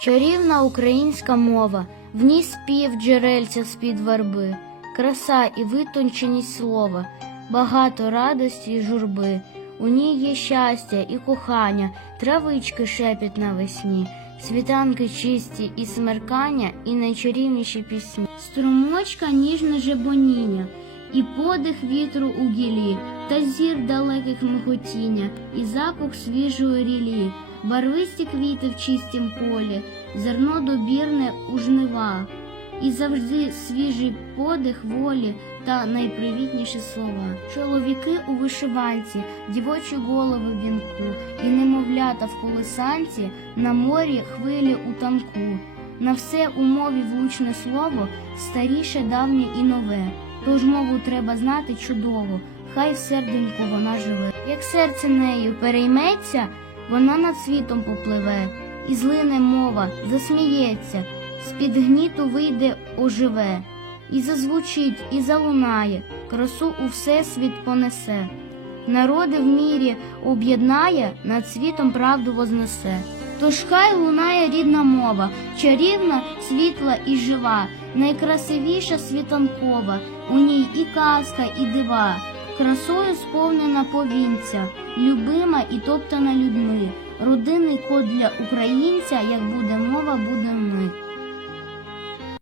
Чарівна українська мова, в ній спів джерельця з-під верби, краса і витонченість слова, багато радості й журби. У ній є щастя і кохання, травички шепіт навесні, світанки чисті і смеркання, і найчарівніші пісні. Струмочка ніжне жебоніння, і подих вітру у гілі, та зір далеких миготіння, і запах свіжої рілі, барвисті квіти в чистім полі, зерно добірне у жнивах, і завжди свіжий подих волі та найпривітніші слова. Чоловіки у вишиванці, дівочі голови в вінку, і немовлята в колесанці, на морі хвилі у танку. На все у мові влучне слово, старіше, давнє і нове. Тож мову треба знати чудово, хай в серденьку вона живе. Як серце нею перейметься, вона над світом попливе, і злине мова, засміється, з-під гніту вийде оживе, і зазвучить, і залунає, красу у всесвіт понесе. Народи в мірі об'єднає, над світом правду вознесе. Тож хай лунає рідна мова, чарівна, світла і жива, найкрасивіша світанкова, у ній і казка, і дива, красою сповнена повінця, любима і топтана людьми, родинний код для українця, як буде мова, буде ми.